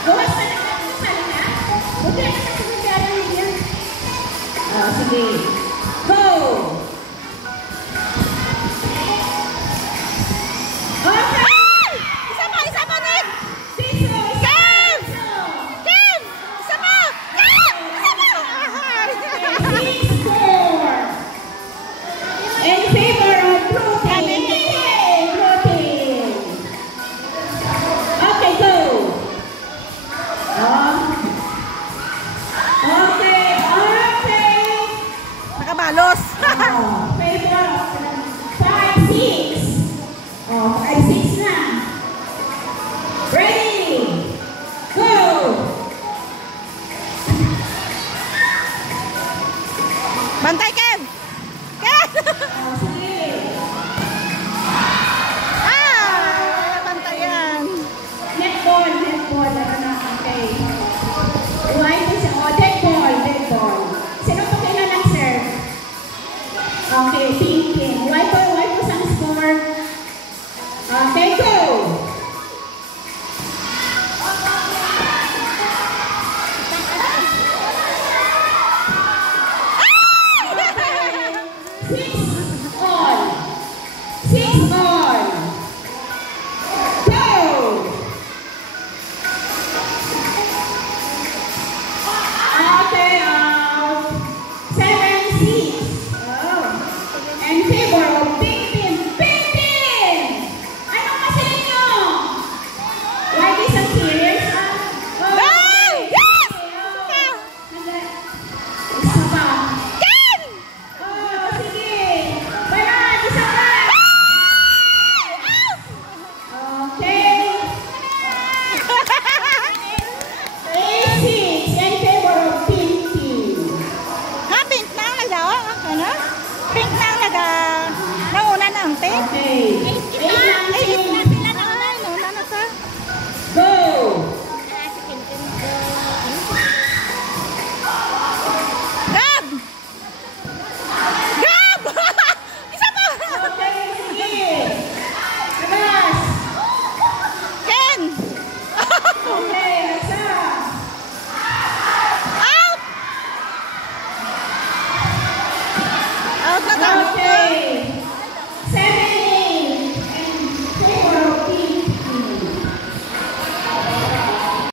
Bukas na naman sa sala na. Huwag na naman sa magkala niya. Sige. Go! Okay! Isa pa, Nick! Siso! Kev! Kev! Isa pa! Kev! Isa pa! 6-4. In favor of blue team. Yay! Blue team. Okay, go. Okay. Nakabalos! Favor of 5-6. 5-6 na. Ready? Go! Bantay, Kev! Kev! Sige. Bantayan! Netball. Okay. White is, dead ball. Sino pa kailan ang serve? Okay, team. White po ang score. Okay, go!